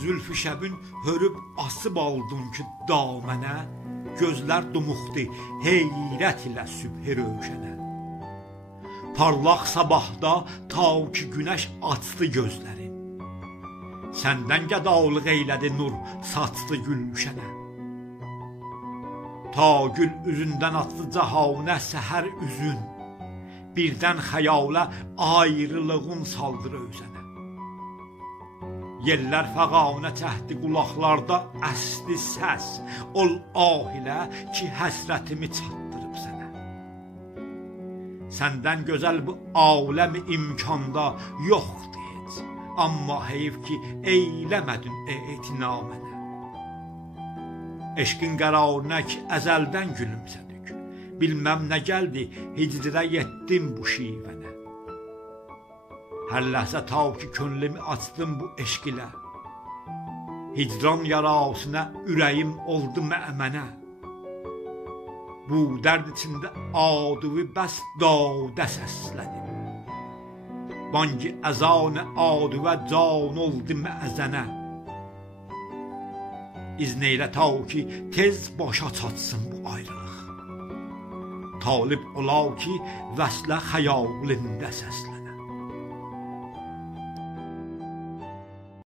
Zülfü şəbin hörüb asıb aldın ki damənə, gözlər dumuxdu heyrət ilə sübh rövşənə. Parlaq sabahda ta ki günəş açdı gözlərin, səndən qədalıq eylədi nur saçdı gülşənə. Ta gül üzündən atdı cahanə səhər üzün, birdən xəyalə ayrılığın saldı rövzənə. Yerlər fəqanə çəhdi qulaqlarda əsdi səs, ol ah ilə ki həsrətimi çatdırıb sənə. Səndən gözəl bu aləm imkanda yoxdur heç, amma heyf ki eyləmədin etina mənə. Eşqin qərarına ki əzəldən gülümsədik, bilməm nə gəldi hicrə yetdim bu şivənə. Hər ləhzə ta ki könlümü açdım bu eşq ilə, hicran yarasına ürəyim oldu mə'mənə. Bu dərd içində adıvi bəs dadə səslədim, bangi əzanə adıvə can oldu mə'zənə. İzn eylə ta ki tez başa çatsın bu ayrılıq, talib ola ki vəslə xəyalində səslədim.